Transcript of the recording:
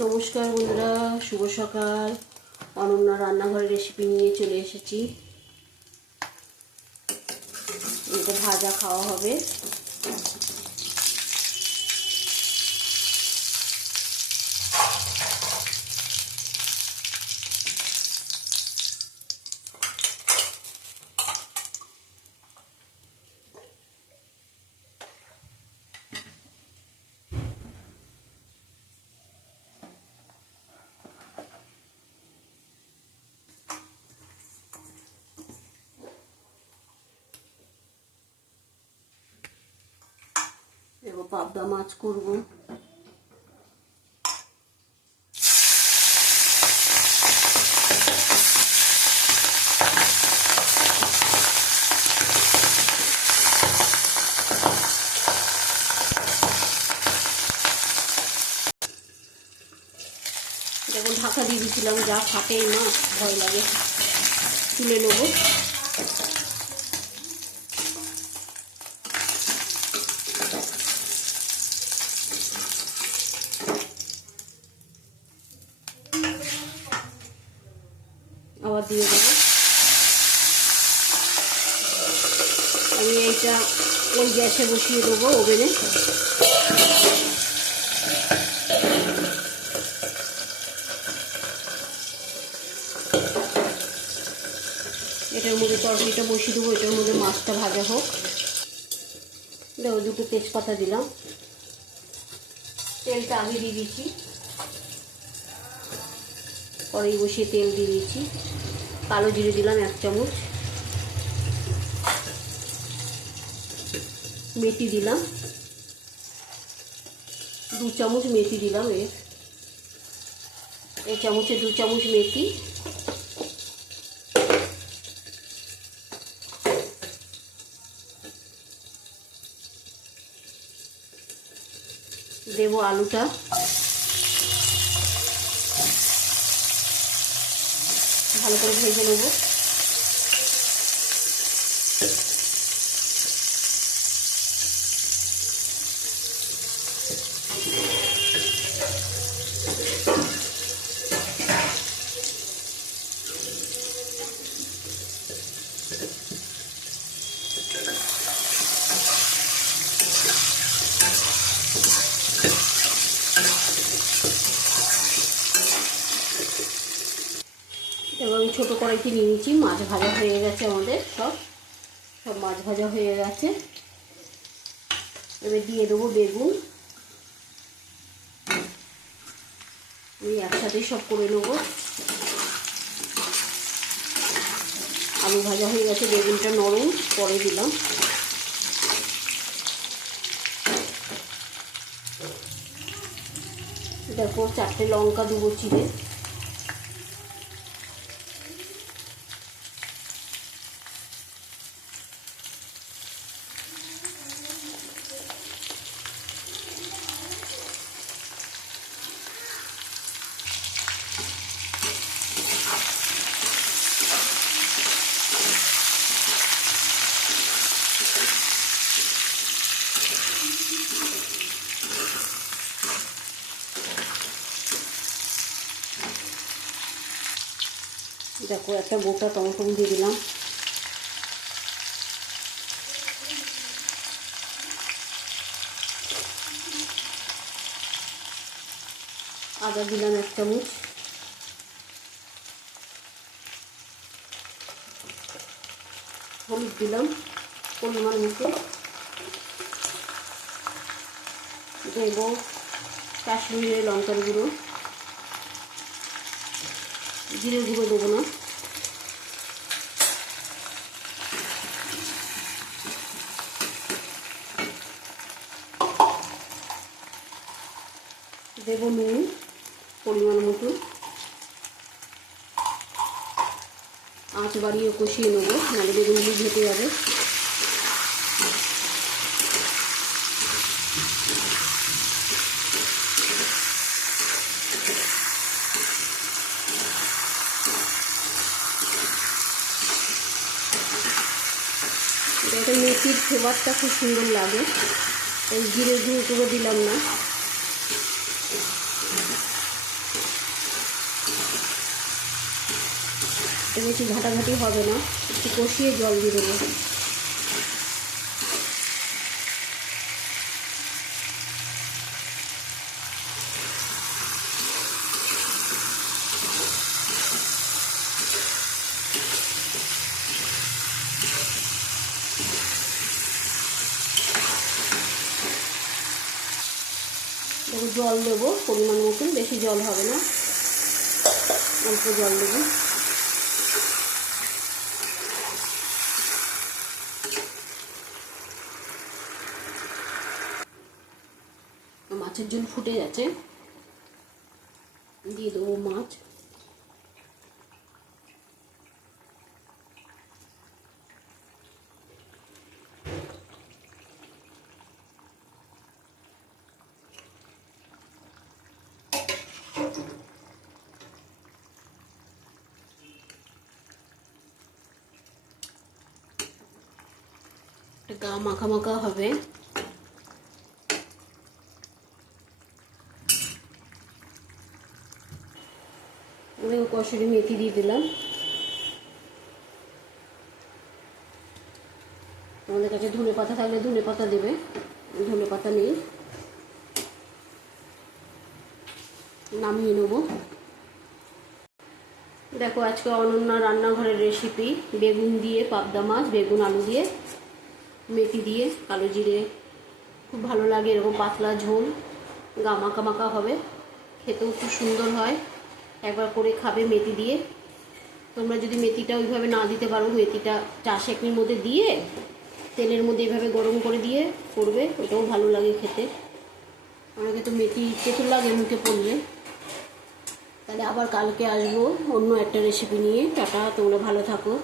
নমস্কার বন্ধুরা, শুভ সকাল। অনন্যা রান্নাঘরের রেসিপি নিয়ে চলে এসেছি। এটা ভাজা খাওয়া হবে। এবার পাবদা মাছ করব। যখন ঢাকা দিয়ে দিয়েছিলাম, যা ফাটে মাছ, ভয় লাগে। তুলে নেবো। আবার দিয়ে দেবো। আমি এইটা ওই গ্যাসে বসিয়ে দেবো, ওভেনে। এটার মধ্যে তরকারিটা বসিয়ে দেবো, এটার মধ্যে মাছটা ভাজা হোক। দেখো, দুটো তেজপাতা দিলাম। তেলটা আগে দিয়ে দিচ্ছি, কড়াই বসিয়ে তেল দিয়ে দিচ্ছি। কালো জিরে দিলাম 1 চামচ, মেথি দিলাম 2 চামচ, মেথি দিলাম। এই চামচে 2 চামচ মেথি। দেবো আলুটা। ভালো করে ভেজে নেব। এবার আমি ছোটো কড়াইতে নিয়ে নিচ্ছি। মাছ ভাজা হয়ে গেছে আমাদের, সব মাছ ভাজা হয়ে গেছে। এবার দিয়ে দেবো বেগুন। আমি একসাথেই সব করে নেবো। আলু ভাজা হয়ে গেছে, বেগুনটা নরম, পরে দিলাম। তারপর 4টে লঙ্কা দেবো চিড়ে। দেখো, একটা গোটা টমেটো দিয়ে দিলাম। আদা দিলাম 1 চামচ। হলুদ দিলাম পরিমাণ মতো। দেব কাশ্মীরি লঙ্কার গুঁড়ো। জিরে গুঁড়ো দেবো না। দেবো নুন পরিমাণ মতো। আঁচ বাড়িয়ে কষিয়ে নেবো, নাহলে বেগুনগুলি ঘেটে যাবে। এটা মেথির ফ্লেভারটা খুব সুন্দর লাগে। এই জিরে গুঁড়ো দিলাম না। বেশি ঘাটাঘাটি হবে না, একটু কষিয়ে জল দিয়ে দেবো। দেখো জল দেবো পরিমাণ মতন, বেশি জল হবে না, অল্প জল দেবো। মাছের ঝোল ফুটে যাচ্ছে, দিয়ে দেবো মাছ। গা মাখা মাখা হবে। আমি কষুরি মেথি দিয়ে দিলাম। আমাদের কাছে ধনে পাতা থাকলে ধনে পাতা দেবে, ধনে পাতা নেই। নামিয়ে নেব। দেখো আজকে অনন্যা রান্নাঘরের রেসিপি, বেগুন দিয়ে পাবদা মাছ, বেগুন আলু দিয়ে মেথি দিয়ে কালো জিরে, খুব ভালো লাগে এরকম পাতলা ঝোল, গা মাখা মাখা হবে, খেতেও খুব সুন্দর হয়। একবার করে খাবে মেথি দিয়ে। তোমরা যদি মেথিটা ওইভাবে না দিতে পারো, মেথিটা চা সেকনির মধ্যে দিয়ে তেলের মধ্যে এইভাবে গরম করে দিয়ে করবে, ওটাও ভালো লাগে খেতে। অনেকে তো মেথি তেঁতুল লাগে মুখে পড়লে। তাহলে আবার কালকে আসবো অন্য একটা রেসিপি নিয়ে। টাটা, তোমরা ভালো থাকো।